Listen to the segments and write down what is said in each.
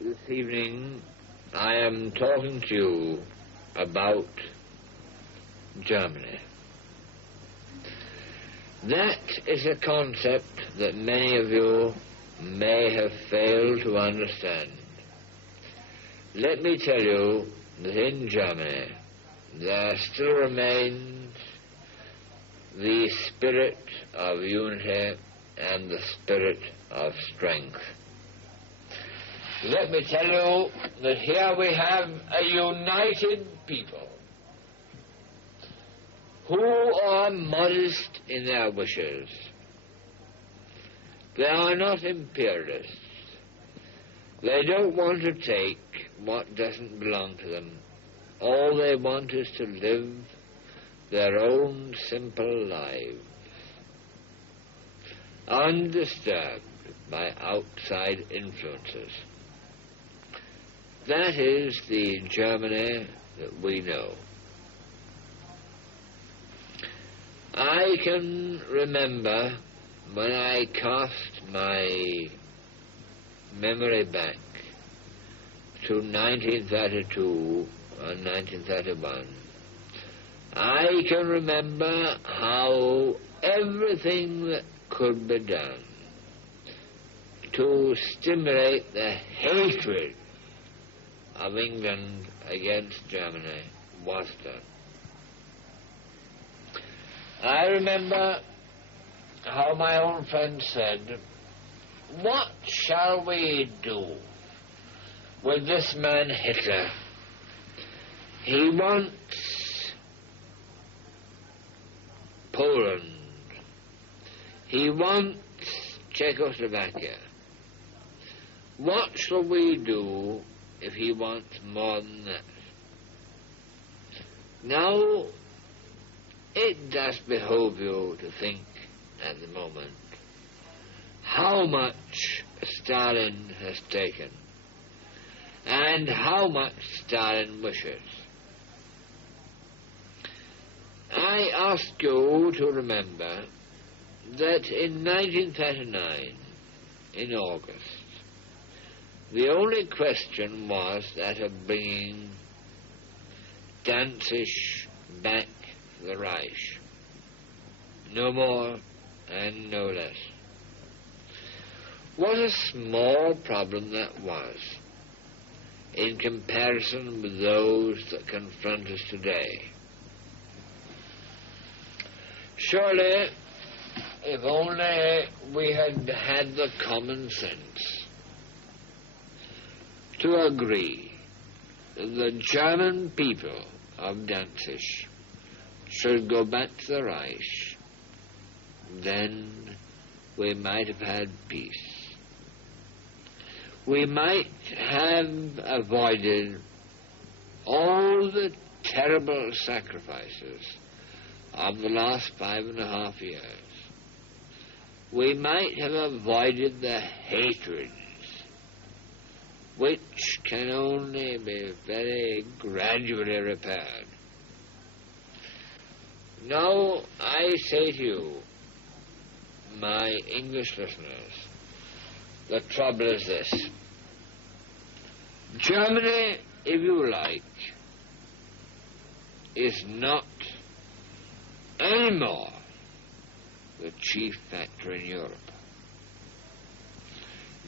This evening I am talking to you about Germany. That is a concept that many of you may have failed to understand. Let me tell you that in Germany there still remains the spirit of unity and the spirit of strength. Let me tell you that here we have a united people who are modest in their wishes. They are not imperialists. They don't want to take what doesn't belong to them. All they want is to live their own simple lives, undisturbed by outside influences. That is the Germany that we know. I can remember when I cast my memory back to 1932 and 1931. I can remember how everything that could be done to stimulate the hatred of England against Germany was done. I remember how my own friend said, "What shall we do with this man Hitler? He wants Poland. He wants Czechoslovakia. What shall we do if he wants more than that?" Now, it does behove you to think at the moment how much Stalin has taken and how much Stalin wishes. I ask you to remember that in 1939, in August, the only question was that of bringing Danzig back to the Reich. No more and no less. What a small problem that was in comparison with those that confront us today. Surely, if only we had had the common sense to agree that the German people of Danzig should go back to the Reich, then we might have had peace. We might have avoided all the terrible sacrifices of the last 5.5 years. We might have avoided the hatreds which can only be very gradually repaired. Now I say to you, my English listeners, the trouble is this. Germany, if you like, is not anymore the chief factor in Europe.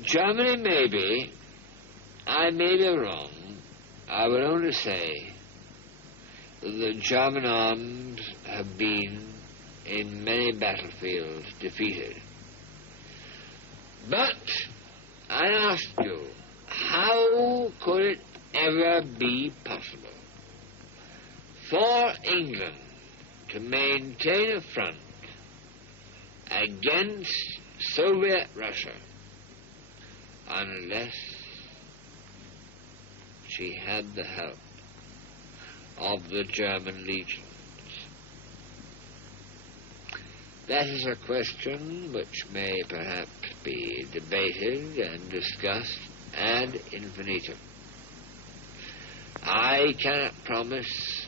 Germany may be, I may be wrong, I will only say that the German arms have been in many battlefields defeated. But I ask you, how could it ever be possible for England to maintain a front against Soviet Russia unless she had the help of the German legions? That is a question which may perhaps be debated and discussed ad infinitum. I cannot promise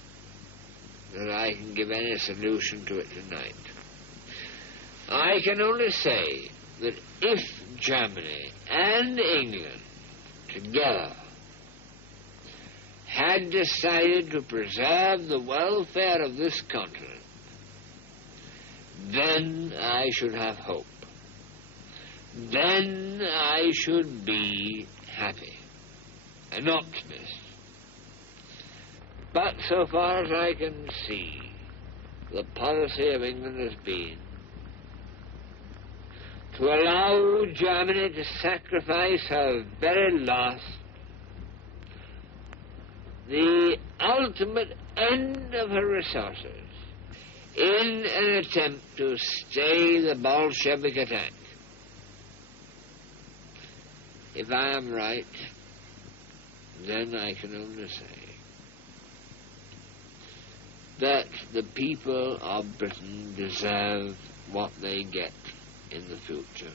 that I can give any solution to it tonight. I can only say that if Germany and England together, had decided to preserve the welfare of this continent, then I should have hope. Then I should be happy, an optimist. But so far as I can see, the policy of England has been to allow Germany to sacrifice her very last, the ultimate end of her resources, in an attempt to stay the Bolshevik attack. If I am right, then I can only say that the people of Britain deserve what they get in the future.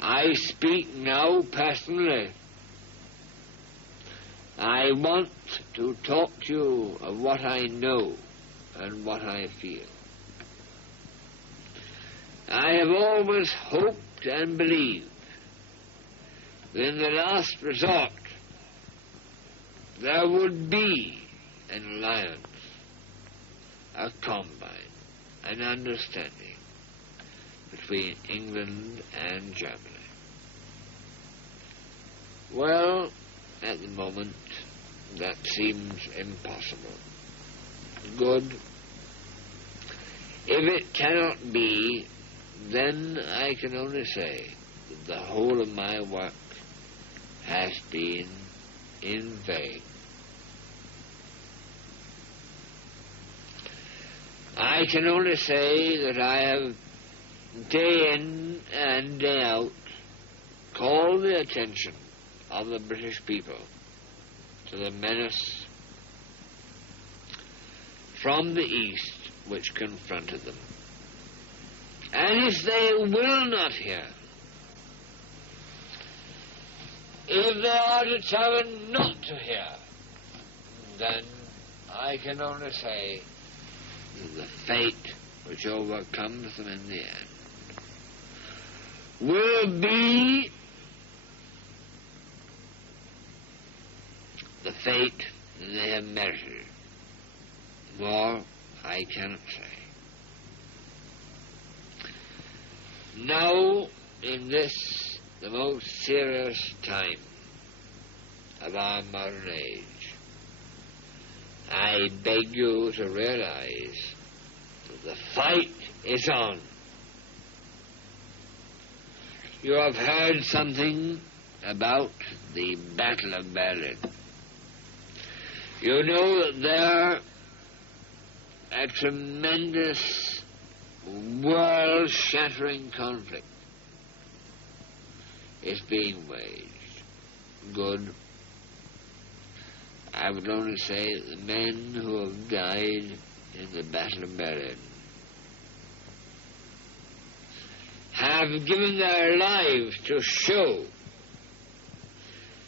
I speak now personally. I want to talk to you of what I know and what I feel. I have always hoped and believed that in the last resort there would be an alliance, a combine, an understanding between England and Germany. Well, at the moment, that seems impossible. Good. If it cannot be, then I can only say that the whole of my work has been in vain. I can only say that I have, day in and day out, called the attention of the British people to the menace from the east which confronted them. And if they will not hear, if they are determined not to hear, then I can only say that the fate which overcomes them in the end will be the fate that they have merited. More I cannot say. Now, in this, the most serious time of our modern age, I beg you to realize that the fight is on. You have heard something about the Battle of Berlin. You know that there a tremendous world-shattering conflict is being waged. Good. I would only say that the men who have died in the Battle of Berlin have given their lives to show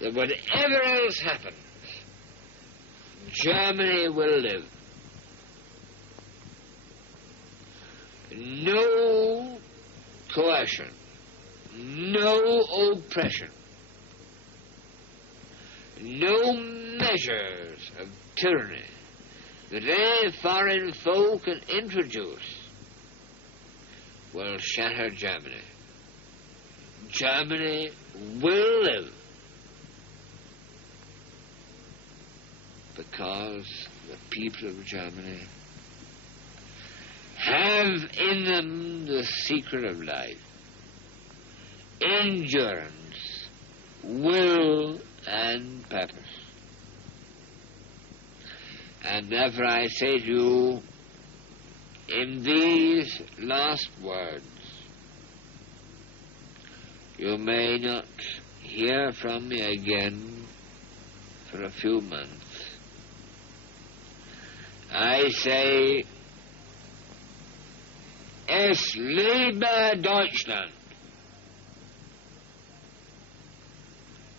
that whatever else happens, Germany will live. No coercion, no oppression, no measures of tyranny that any foreign foe can introduce will shatter Germany. Germany will live because the people of Germany have in them the secret of life, endurance, will, and purpose. And therefore I say to you, in these last words, you may not hear from me again for a few months. I say, Es lebe Deutschland!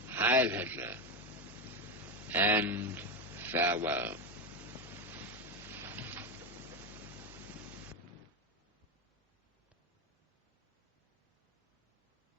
Heil Hitler! And farewell.